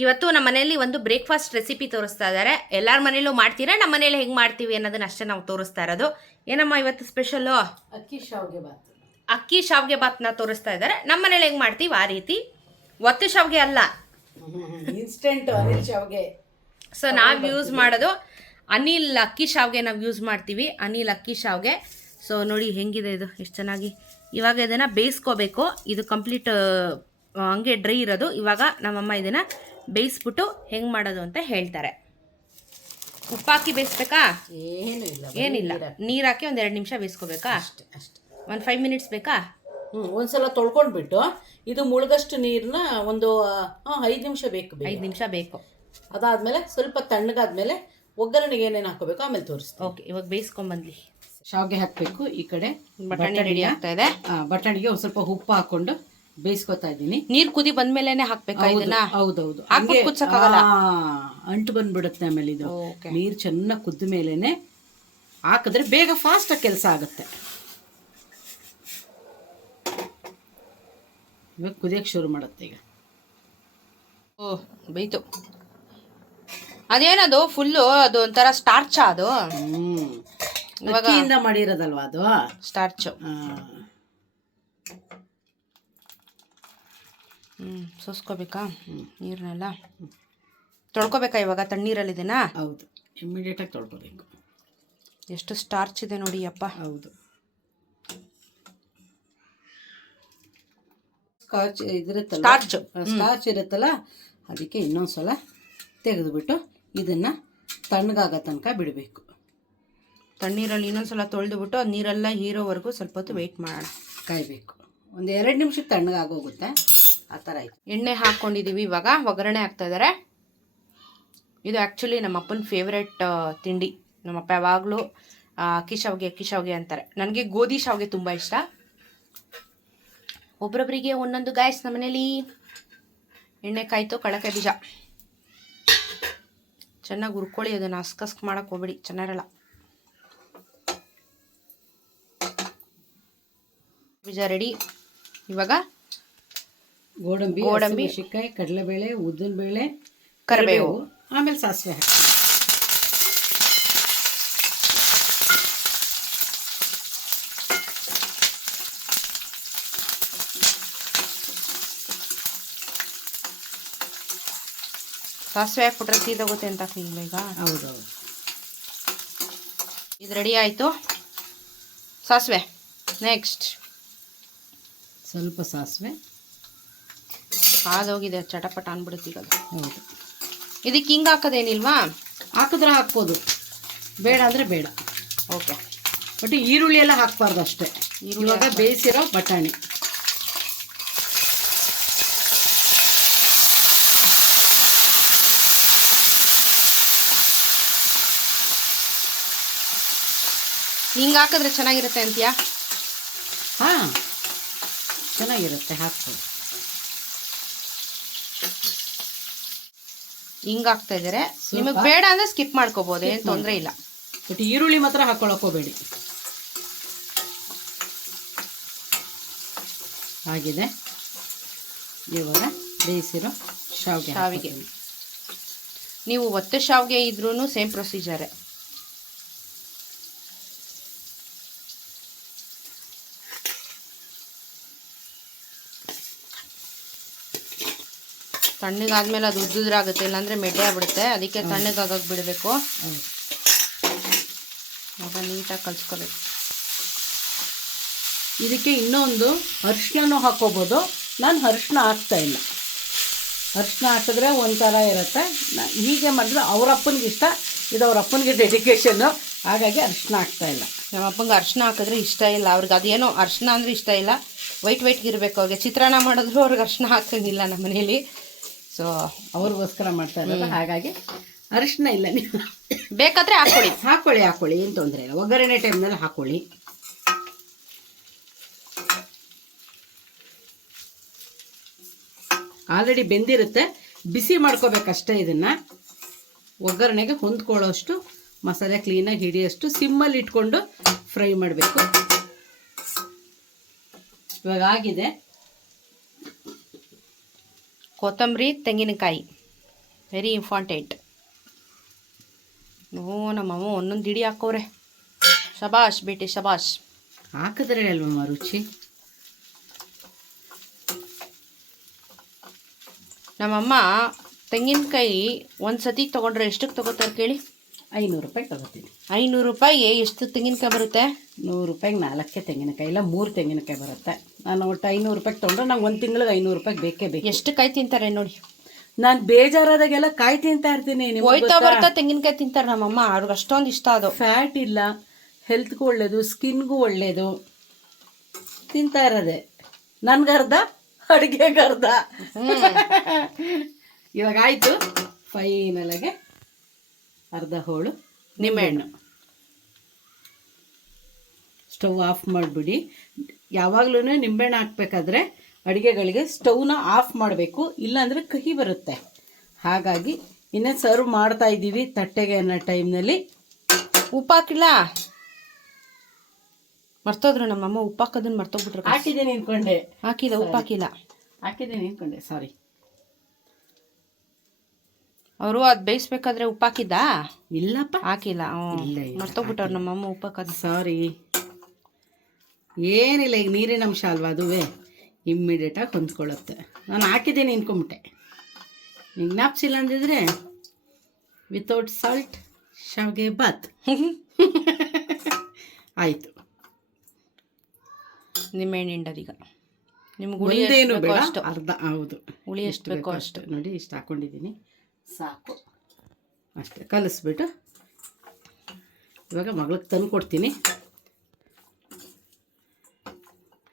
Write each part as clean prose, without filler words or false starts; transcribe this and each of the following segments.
ಇವತ್ತು ನಮ್ಮ ಮನೆಯಲ್ಲಿ ಒಂದು ಬ್ರೇಕ್ಫಾಸ್ಟ್ ರೆಸಿಪಿ ತೋರಿಸ್ತಾ ಇದ್ದಾರೆ. ಎಲ್ಲರ ಮನೇಲೂ ಮಾಡ್ತೀರಾ, ನಮ್ಮ ಮನೇಲಿ ಹೆಂಗೆ ಮಾಡ್ತೀವಿ ಅನ್ನೋದನ್ನ ಅಷ್ಟೇ ನಾವು ತೋರಿಸ್ತಾ ಇರೋದು. ಏನಮ್ಮ ಇವತ್ತು ಸ್ಪೆಷಲ್ಲು? ಅಕ್ಕಿ ಶಾವಿಗೆ ಬಾತ್ನ ತೋರಿಸ್ತಾ ಇದ್ದಾರೆ. ನಮ್ಮ ಮನೇಲಿ ಹೆಂಗೆ ಮಾಡ್ತೀವಿ ಆ ರೀತಿ, ಒತ್ತು ಶಾವಿಗೆ ಅಲ್ಲ, ಇನ್ಸ್ಟೆಂಟ್ ಅನಿಲ್ ಶಾವಿಗೆ. ಸೊ ನಾವು ಯೂಸ್ ಮಾಡೋದು ಅನಿಲ್ ಅಕ್ಕಿ ಶಾವಿಗೆ ನಾವು ಯೂಸ್ ಮಾಡ್ತೀವಿ, ಅನಿಲ್ ಅಕ್ಕಿ ಶಾವಿಗೆ. ಸೊ ನೋಡಿ ಹೆಂಗಿದೆ ಇದು, ಎಷ್ಟು ಚೆನ್ನಾಗಿ. ಇವಾಗ ಇದನ್ನು ಬೇಯಿಸ್ಕೋಬೇಕು. ಇದು ಕಂಪ್ಲೀಟ್ ಹಂಗೆ ಡ್ರೈ ಇರೋದು. ಇವಾಗ ನಮ್ಮಮ್ಮ ಇದನ್ನು ಬೇಯಿಸ್ಬಿಟ್ಟು ಹೆಂಗೆ ಮಾಡೋದು ಅಂತ ಹೇಳ್ತಾರೆ. ಉಪ್ಪಾಕಿ ಬೇಯಿಸ್ಬೇಕಾ? ಏನಿಲ್ಲ, ನೀರು ಹಾಕಿ ಒಂದು 2 ನಿಮಿಷ ಬೇಯಿಸ್ಕೋಬೇಕಾ? ಅಷ್ಟೇ. ಒಂದು 5 ಮಿನಿಟ್ಸ್ ಬೇಕಾ? ಒಂದ್ಸಲ ತೊಳ್ಕೊಂಡ್ಬಿಟ್ಟು ಇದು ಮುಳುಗಷ್ಟು ನೀರನ್ನ ಒಂದು 5 ನಿಮಿಷ ಬೇಕು. 5 ನಿಮಿಷ ಬೇಕು. ಅದಾದ್ಮೇಲೆ ಸ್ವಲ್ಪ ತಣ್ಣಗಾದ್ಮೇಲೆ ಒಗ್ಗರಣೆಗೆ ಏನೇನು ಹಾಕೋಬೇಕು ಆಮೇಲೆ ತೋರಿಸ್ತೀನಿ. ಓಕೆ, ಇವಾಗ ಬೇಯಿಸ್ಕೊಂಬಂದ್ಲಿ. ಶಾವಿಗೆ ಹಾಕಬೇಕು. ಈ ಕಡೆ ಬಟಾಣಿ ರೆಡಿ ಆಗ್ತಾ ಇದೆ. ಬಟಾಣಿಗೆ ಒಂದು ಸ್ವಲ್ಪ ಉಪ್ಪು ಹಾಕೊಂಡು ಬೇಯಿಸ್ಕೊತಾ ಇದ್ದೀನಿ. ನೀರು ಕುದಿ ಬಂದ್ಮೇಲೆನೆ ಹಾಕ್ಬೇಕಾ ಇದನ್ನ? ಹೌದೌದು, ಅಂಟು ಬಂದ್ಬಿಡುತ್ತೆ. ಆಮೇಲೆ ಇದು ನೀರು ಚೆನ್ನಾಗಿ ಕುದ್ದ ಮೇಲೆನೆ ಹಾಕಿದ್ರೆ ಬೇಗ ಫಾಸ್ಟ್ ಕೆಲಸ ಆಗುತ್ತೆ. ಇವಾಗ ಕುದಿಯಕ್ಕೆ ಶುರು ಮಾಡುತ್ತೆ ಈಗ. ಬೇಯ್ತು. ಅದೇನದು ಫುಲ್ಲು, ಅದು ಒಂಥರ ಸ್ಟಾರ್ಚ್. ಅದು ಅಕ್ಕಿಯಿಂದ ಮಾಡಿರೋದಲ್ವಾ ಅದು ಸ್ಟಾರ್ಚು. ಸೋಸ್ಕೋಬೇಕಾ ನೀರನ್ನೆಲ್ಲ? ತೊಳ್ಕೊಬೇಕಾ ಇವಾಗ ತಣ್ಣೀರಲ್ಲಿದೆನಾ? ಹೌದು, ಇಮಿಡಿಯೇಟಾಗಿ ತೊಳ್ಕೊಬೇಕು. ಎಷ್ಟು ಸ್ಟಾರ್ಚ್ ಇದೆ ನೋಡಿ ಅಪ್ಪ. ಹೌದು, ಸ್ಟಾರ್ಚ್ ಇರುತ್ತಲ್ಲ, ಅದಕ್ಕೆ ಇನ್ನೊಂದ್ಸಲ ತೆಗೆದುಬಿಟ್ಟು ಇದನ್ನ ತಣ್ಣಗಾಗೋ ತನಕ ಬಿಡಬೇಕು. ತಣ್ಣೀರಲ್ಲಿ ಇನ್ನೊಂದ್ಸಲ ತೊಳೆದುಬಿಟ್ಟು ಅದು ನೀರೆಲ್ಲ ಹೀರೋವರೆಗೂ ಸ್ವಲ್ಪ ಹೊತ್ತು ವೆಯ್ಟ್ ಮಾಡೋಣ, ಕಾಯಬೇಕು. ಒಂದು 2 ನಿಮಿಷಕ್ಕೆ ತಣ್ಣಗಾಗೋಗುತ್ತೆ. ಆ ಥರ ಆಯ್ತು. ಎಣ್ಣೆ ಹಾಕ್ಕೊಂಡಿದ್ದೀವಿ. ಇವಾಗ ಒಗ್ಗರಣೆ ಹಾಕ್ತಾ ಇದ್ದಾರೆ. ಇದು ಆ್ಯಕ್ಚುಲಿ ನಮ್ಮ ಅಪ್ಪನ ಫೇವ್ರೆಟ್ ತಿಂಡಿ. ನಮ್ಮಪ್ಪ ಯಾವಾಗಲೂ ಅಕ್ಕಿ ಶಾವಿಗೆ ಅಂತಾರೆ. ನನಗೆ ಗೋಧಿ ಶಾವಿಗೆ ತುಂಬ ಇಷ್ಟ. ಒಬ್ರೊಬ್ಬರಿಗೆ ಒಂದೊಂದು ಗಾಯಸ್. ನಮ್ಮ ಮನೇಲಿ ಎಣ್ಣೆ ಕಾಯ್ತು. ಕಳಕೆ ಬೀಜ ಚೆನ್ನಾಗಿ ಹುರ್ಕೊಳ್ಳಿ. ಅದನ್ನು ಹಸ್ಕಸ್ಕ್ ಮಾಡೋಕ್ಕೆ ಹೋಗ್ಬೇಡಿ, ಚೆನ್ನಾಗಿರಲ್ಲ. ಬೀಜ ರೆಡಿ. ಇವಾಗ ಗೋಡಂಬಿ, ಮೆಣಸಿನಕಾಯಿ, ಕಡಲೆಬೇಳೆ, ಉದ್ದಿನಬೇಳೆ, ಕರಿಬೇವು, ಆಮೇಲೆ ಸಾಸಿವೆ ಹಾಕಿ. ಸಾಸಿವೆ ಹಾಕ್ಬಿಟ್ರೆ ಸೀದೋಗುತ್ತೆ ಅಂತ ಈಗ. ಹೌದೌದು, ಇದು ರೆಡಿ ಆಯಿತು. ಸಾಸಿವೆ ನೆಕ್ಸ್ಟ್. ಸ್ವಲ್ಪ ಸಾಸಿವೆ ಆದೋಗಿದೆ, ಚಟಪಟ ಅಂದ್ಬಿಡುತ್ತೆ ಈಗ. ಹೌದು, ಇದಕ್ಕೆ ಹಿಂಗೆ ಹಾಕೋದೇನಿಲ್ವಾ? ಹಾಕಿದ್ರೆ ಹಾಕ್ಬೋದು, ಬೇಡ ಅಂದರೆ ಬೇಡ. ಓಕೆ, ಬಟ್ ಈರುಳ್ಳಿ ಎಲ್ಲ ಹಾಕ್ಬಾರ್ದು ಅಷ್ಟೇ. ಇವಾಗ ಬೇಯಿಸಿರೋ ಬಟಾಣಿ. ಹಿಂಗೆ ಹಾಕಿದ್ರೆ ಚೆನ್ನಾಗಿರುತ್ತೆ ಅಂತೀಯಾ? ಹಾಂ, ಚೆನ್ನಾಗಿರುತ್ತೆ, ಹಾಕ್ಬೋದು. ಹಿಂಗೆ ಹಾಕ್ತಾ ಇದ್ದಾರೆ. ನಿಮಗೆ ಬೇಡ ಅಂದರೆ ಸ್ಕಿಪ್ ಮಾಡ್ಕೋಬೋದು, ಏನು ತೊಂದರೆ ಇಲ್ಲ. ಬಟ್ ಈರುಳ್ಳಿ ಮಾತ್ರ ಹಾಕ್ಕೊಳಕ್ಕೆ ಹೋಗಬೇಡಿ. ಆಗಿದೆ. ಇವಾಗ ಬೇಯಿಸಿರೋ ಶಾವಿಗೆ. ನೀವು ಒತ್ತು ಶಾವಿಗೆ ಇದ್ರೂ ಸೇಮ್ ಪ್ರೊಸೀಜರೇ. ತಣ್ಣಗಾದ್ಮೇಲೆ ಅದು ಉದ್ದುದ್ರಾಗುತ್ತೆ, ಇಲ್ಲಾಂದರೆ ಮೆಡ್ಡೆ ಆಗ್ಬಿಡುತ್ತೆ. ಅದಕ್ಕೆ ತಣ್ಣಗಾಗಕ್ಕೆ ಬಿಡಬೇಕು. ಆಗ ನೀಟಾಗಿ ಕಲಿಸ್ಕೋಬೇಕು. ಇದಕ್ಕೆ ಇನ್ನೊಂದು ಅರಿಶಿನೂ ಹಾಕ್ಕೋಬೋದು. ನಾನು ಅರಿಶಿನ ಹಾಕ್ತಾ ಇಲ್ಲ. ಅರಿಶಿನ ಹಾಕಿದ್ರೆ ಒಂಥರ ಇರುತ್ತೆ. ಹೀಗೆ ಮಾಡಿದ್ರೆ ಅವ್ರ ಅಪ್ಪನಿಗೆ ಇಷ್ಟ, ಇದು ಅವ್ರ ಅಪ್ಪನಿಗೆ ಡೆಡಿಕೇಶನ್ನು. ಹಾಗಾಗಿ ಅರಿಶಿನ ಹಾಕ್ತಾ ಇಲ್ಲ. ನಮ್ಮ ಅಪ್ಪಂಗೆ ಅರಿಶಿನ ಹಾಕಿದ್ರೆ ಇಷ್ಟ ಇಲ್ಲ. ಅವ್ರಿಗೆ ಅದೇನೋ ಅರಿಶಿನ ಅಂದರೆ ಇಷ್ಟ ಇಲ್ಲ. ವೈಟ್ಗೆ ಇರಬೇಕು ಅವ್ರಿಗೆ. ಚಿತ್ರಾನ್ನ ಮಾಡಿದ್ರು ಅವ್ರಿಗೆ ಅರಿಶಿನ ಹಾಕೋಂಗಿಲ್ಲ ನಮ್ಮ ಮನೇಲಿ. ಸೊ ಅವ್ರಿಗೋಸ್ಕರ ಮಾಡ್ತಾ ಇರೋದು. ಹಾಗಾಗಿ ಅರಿಶಿನ ಇಲ್ಲ. ನೀವು ಬೇಕಾದರೆ ಹಾಕ್ಕೊಳ್ಳಿ, ಏನು ತೊಂದರೆ ಇಲ್ಲ. ಒಗ್ಗರಣೆ ಟೈಮ್ನಲ್ಲಿ ಹಾಕ್ಕೊಳ್ಳಿ. ಆಲ್ರೆಡಿ ಬೆಂದಿರುತ್ತೆ, ಬಿಸಿ ಮಾಡ್ಕೋಬೇಕಷ್ಟೇ. ಇದನ್ನು ಒಗ್ಗರಣೆಗೆ ಹೊಂದ್ಕೊಳ್ಳೋಷ್ಟು ಮಸಾಲೆ ಕ್ಲೀನಾಗಿ ಹಿಡಿಯೋಷ್ಟು ಸಿಮ್ಮಲ್ಲಿ ಇಟ್ಕೊಂಡು ಫ್ರೈ ಮಾಡಬೇಕು. ಇವಾಗ ಆಗಿದೆ. ಕೊತ್ತಂಬರಿ, ತೆಂಗಿನಕಾಯಿ ವೆರಿ ಇಂಪಾರ್ಟೆಂಟ್. ನಮ್ಮಮ್ಮ ಒಂದೊಂದು ಹಿಡಿ ಹಾಕೋರೆ. ಶಬಾಷ್ ಬೇಟೆ ಶಬಾಷ್. ಹಾಕಿದ್ರೆ ಅಲ್ವಮ್ಮ ರುಚಿ. ನಮ್ಮಮ್ಮ ತೆಂಗಿನಕಾಯಿ ಒಂದು ಸತಿ ತೊಗೊಂಡ್ರೆ ಎಷ್ಟಕ್ಕೆ ತೊಗೋತಾರೆ ಕೇಳಿ? 500 ರೂಪಾಯಿ ತಗೋತೀನಿ. 500 ರೂಪಾಯಿ ಎಷ್ಟು ತೆಂಗಿನಕಾಯಿ ಬರುತ್ತೆ? 100 ರೂಪಾಯಿಗೆ 4 ತೆಂಗಿನಕಾಯಿ ಇಲ್ಲ 3 ತೆಂಗಿನಕಾಯಿ ಬರುತ್ತೆ. ನಾನು ಒಟ್ಟು 500 ರೂಪಾಯಿಗೆ ತೊಗೊಂಡ್ರೆ ನಂಗೆ ಒಂದು ತಿಂಗಳಿಗೆ 500 ರೂಪಾಯಿಗೆ ಬೇಕೇ ಬೇಕು. ಎಷ್ಟು ಕಾಯಿ ತಿಂತಾರೆ ನೋಡಿ. ನಾನು ಬೇಜಾರಾದಾಗೆಲ್ಲ ಕಾಯಿ ತಿಂತಾ ಇರ್ತೀನಿ. ಹೋಯ್ತಾ ಬರ್ತಾ ತೆಂಗಿನಕಾಯಿ ತಿಂತಾರೆ ನಮ್ಮಮ್ಮ. ಅವ್ರಿಗೆ ಅಷ್ಟೊಂದು ಇಷ್ಟ. ಅದು ಫ್ಯಾಟ್ ಇಲ್ಲ, ಹೆಲ್ತ್ಗೂ ಒಳ್ಳೇದು, ಸ್ಕಿನ್ಗೂ ಒಳ್ಳೇದು. ತಿಂತಾ ಇರೋದೆ ನನ್ಗರ್ಧ ಅಡುಗೆಗರ್ಧ. ಇವಾಗ ಆಯಿತು. ಫೈನಲಾಗೆ ಅರ್ಧ ಹೋಳು ನಿಂಬೆಹಣ್ಣು. ಸ್ಟವ್ ಆಫ್ ಮಾಡಿಬಿಡಿ. ಯಾವಾಗಲೂ ನಿಂಬೆಹಣ್ಣು ಹಾಕ್ಬೇಕಾದ್ರೆ ಅಡುಗೆಗಳಿಗೆ ಸ್ಟವ್ನ ಆಫ್ ಮಾಡಬೇಕು, ಇಲ್ಲಾಂದರೆ ಕಹಿ ಬರುತ್ತೆ. ಹಾಗಾಗಿ ಇನ್ನೇ ಸರ್ವ್ ಮಾಡ್ತಾ ಇದ್ದೀವಿ ತಟ್ಟೆಗೆ ಅನ್ನೋ ಟೈಮ್ನಲ್ಲಿ. ಉಪ್ಪು ಹಾಕಿಲ್ಲ, ಮರ್ತೋದ್ರು ನಮ್ಮಮ್ಮ. ಉಪ್ಪು ಹಾಕೋದನ್ನ ಮರ್ತೋಗ್ಬಿಟ್ರು. ಹಾಕಿದ್ದೀನಿ ಅನ್ಕೊಂಡೆ. ಹಾಕಿಲ್ಲ, ಉಪ್ಪು ಹಾಕಿಲ್ಲ. ಹಾಕಿದ್ದೀನಿ ಅನ್ಕೊಂಡೆ, ಸಾರಿ. ಅವರು ಅದು ಬೇಯಿಸ್ಬೇಕಾದ್ರೆ ಉಪ್ಪು ಹಾಕಿದ್ದ? ಇಲ್ಲಪ್ಪ, ಹಾಕಿಲ್ಲ. ಮರ್ತೋಗ್ಬಿಟ್ಟವ್ರು ನಮ್ಮಮ್ಮ ಉಪ್ಪು ಹಾಕೋದು. ಸಾರಿ. ಏನಿಲ್ಲ, ಈಗ ನೀರಿನ ಅಂಶ ಅಲ್ವಾ, ಅದುವೇ ಇಮ್ಮಿಡಿಯೇಟಾಗಿ ಹೊಂದ್ಕೊಳ್ಳುತ್ತೆ. ನಾನು ಹಾಕಿದ್ದೀನಿ ಅನ್ಕೊಂಬಿಟ್ಟೆ. ಈಗ ಜ್ಞಾಪಿಸಿಲ್ಲ ಅಂದಿದ್ರೆ ವಿತೌಟ್ ಸಾಲ್ಟ್ ಶಾವಿಗೆ ಬಾತ್ ಆಯಿತು. ನಿಂಬೆಹಣ್ಣು ಹಿಂಡೋದೀಗ. ನಿಮ್ಗೆ ಹುಳಿ ಒಂದೇನು ಎಷ್ಟು ಬೇಡ, ಬೇಕೋ ಅಷ್ಟು. ಅರ್ಧ. ಹೌದು, ಹುಳಿ ಎಷ್ಟು ಬೇಕೋ ಅಷ್ಟು. ನೋಡಿ ಇಷ್ಟು ಹಾಕ್ಕೊಂಡಿದ್ದೀನಿ, ಸಾಕು. ಅಷ್ಟೇ ಕಲಿಸ್ಬಿಟ್ಟು ಇವಾಗ ಮಗಳಿಗೆ ತಂದು ಕೊಡ್ತೀನಿ.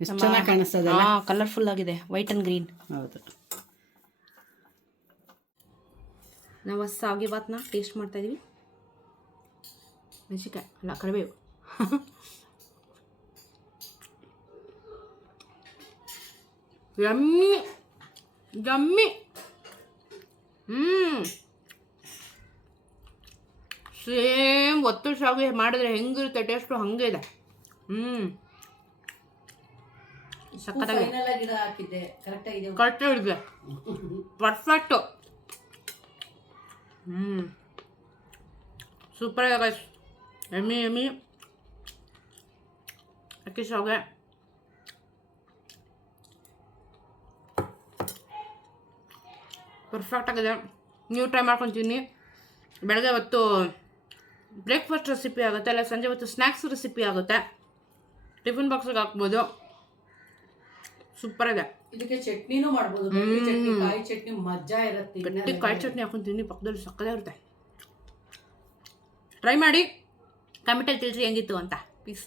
ಎಷ್ಟು ಚೆನ್ನಾಗಿ ಕಾಣಿಸ್ತದೆ. ಕಲರ್ಫುಲ್ ಆಗಿದೆ, ವೈಟ್ ಆ್ಯಂಡ್ ಗ್ರೀನ್. ಹೌದು. ನಾವು ಶಾವಿಗೆ ಬಾತ್ನ ಟೇಸ್ಟ್ ಮಾಡ್ತಾ ಇದೀವಿ. ಮೆಣಸಿನ್ಕಾಯಿ ಅಲ್ಲ, ಕರಿಬೇವು. Yummy yummy. ಸೇಮ್ ಒತ್ತು ಶಾವಿಗೆ ಮಾಡಿದ್ರೆ ಹೆಂಗಿರುತ್ತೆ ಟೇಸ್ಟು ಹಂಗೆ ಇದೆ. ಸಕ್ಕತ್ತಾಗಿದೆ, ಕರೆಕ್ಟಾಗಿದೆ, ಪರ್ಫೆಕ್ಟು. ಸೂಪರ್ ಆಗಿದೆ ಗೈಸ್. ಎಮ್ಮಿ ಎಮ್ಮಿ ಅಕ್ಕಿ ಶಾವಿಗೆ. ಪರ್ಫೆಕ್ಟ್ ಆಗಿದೆ. ನೀವು ಟ್ರೈ ಮಾಡ್ಕೊತೀನಿ. ಬೆಳಗ್ಗೆ ಹೊತ್ತು ಬ್ರೇಕ್ಫಾಸ್ಟ್ ರೆಸಿಪಿ ಆಗುತ್ತೆ, ಇಲ್ಲ ಸಂಜೆ ಹೊತ್ತು ಸ್ನ್ಯಾಕ್ಸ್ ರೆಸಿಪಿ ಆಗುತ್ತೆ. ಟಿಫಿನ್ ಬಾಕ್ಸಿಗೆ ಹಾಕ್ಬೋದು. ಸೂಪರ್ ಇದೆ. ಇದಕ್ಕೆ ಚಟ್ನಿನೂ ಮಾಡ್ಬೋದು. ಕಾಯಿ ಚಟ್ನಿ ಮಜಾ ಇರುತ್ತೆ. ಗಟ್ಟಿ ಕಾಯಿ ಚಟ್ನಿ ಹಾಕೊಂತೀನಿ ಪಕ್ಕದಲ್ಲಿ, ಸಕ್ಕದೇ ಇರುತ್ತೆ. ಟ್ರೈ ಮಾಡಿ, ಕಮೆಂಟಲ್ಲಿ ತಿಳಿಸಿ ಹೆಂಗಿತ್ತು ಅಂತ. ಪ್ಲೀಸ್.